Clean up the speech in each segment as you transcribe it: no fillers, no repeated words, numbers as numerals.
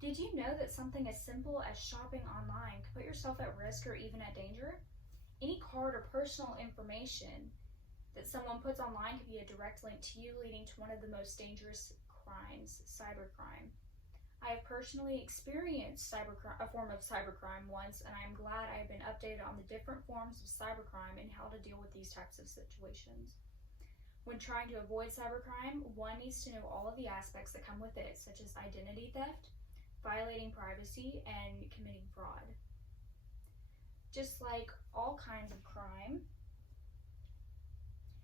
Did you know that something as simple as shopping online could put yourself at risk or even at danger? Any card or personal information that someone puts online could be a direct link to you, leading to one of the most dangerous crimes, cybercrime. I have personally experienced a form of cybercrime once, and I am glad I have been updated on the different forms of cybercrime and how to deal with these types of situations. When trying to avoid cybercrime, one needs to know all of the aspects that come with it, such as identity theft, violating privacy, and committing fraud. Just like all kinds of crime,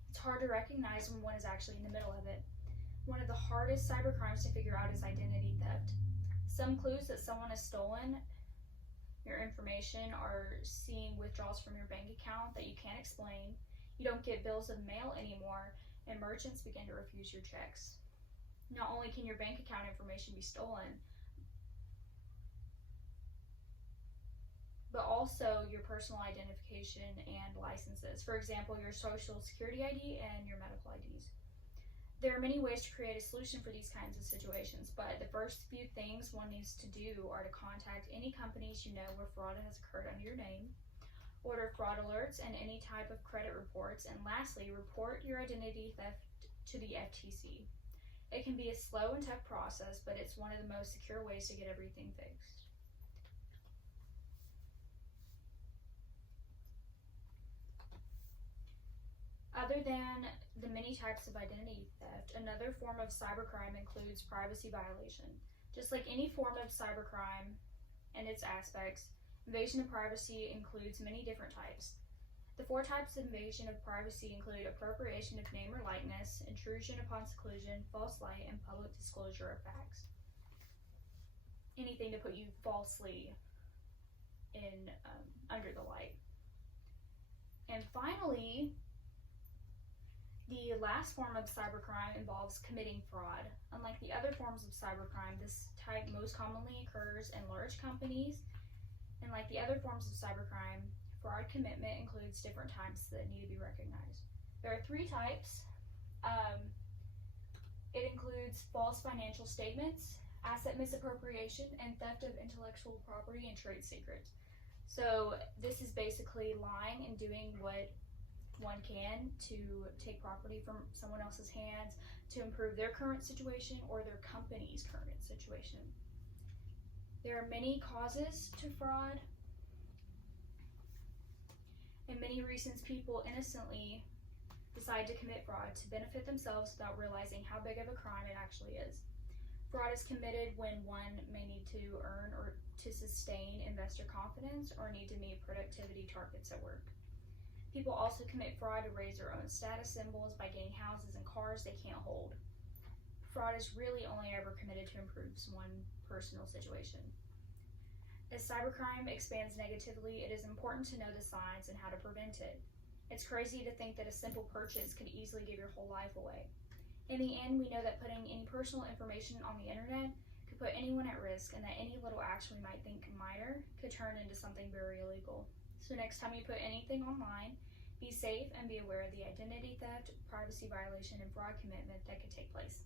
it's hard to recognize when one is actually in the middle of it. One of the hardest cybercrimes to figure out is identity theft. Some clues that someone has stolen your information are seeing withdrawals from your bank account that you can't explain. You don't get bills of mail anymore, and merchants begin to refuse your checks. Not only can your bank account information be stolen, but also your personal identification and licenses. For example, your social security ID and your medical IDs. There are many ways to create a solution for these kinds of situations, but the first few things one needs to do are to contact any companies you know where fraud has occurred under your name, order fraud alerts and any type of credit reports, and lastly, report your identity theft to the FTC. It can be a slow and tough process, but it's one of the most secure ways to get everything fixed. Other than the many types of identity theft, another form of cybercrime includes privacy violation. Just like any form of cybercrime and its aspects, invasion of privacy includes many different types. The 4 types of invasion of privacy include appropriation of name or likeness, intrusion upon seclusion, false light, and public disclosure of facts. Anything to put you falsely in under the light. And finally, the last form of cybercrime involves committing fraud. Unlike the other forms of cybercrime, this type most commonly occurs in large companies, and like the other forms of cybercrime, fraud commitment includes different types that need to be recognized. There are 3 types. It includes false financial statements, asset misappropriation, and theft of intellectual property and trade secrets. So this is basically lying and doing what one can to take property from someone else's hands to improve their current situation or their company's current situation. There are many causes to fraud, and many reasons people innocently decide to commit fraud to benefit themselves without realizing how big of a crime it actually is. Fraud is committed when one may need to earn or to sustain investor confidence or need to meet productivity targets at work. People also commit fraud to raise their own status symbols by getting houses and cars they can't hold. Fraud is really only ever committed to improve one personal situation. As cybercrime expands negatively, it is important to know the signs and how to prevent it. It's crazy to think that a simple purchase could easily give your whole life away. In the end, we know that putting any personal information on the internet could put anyone at risk, and that any little action we might think minor could turn into something very illegal. So next time you put anything online, be safe and be aware of the identity theft, privacy violation, and fraud commitment that could take place.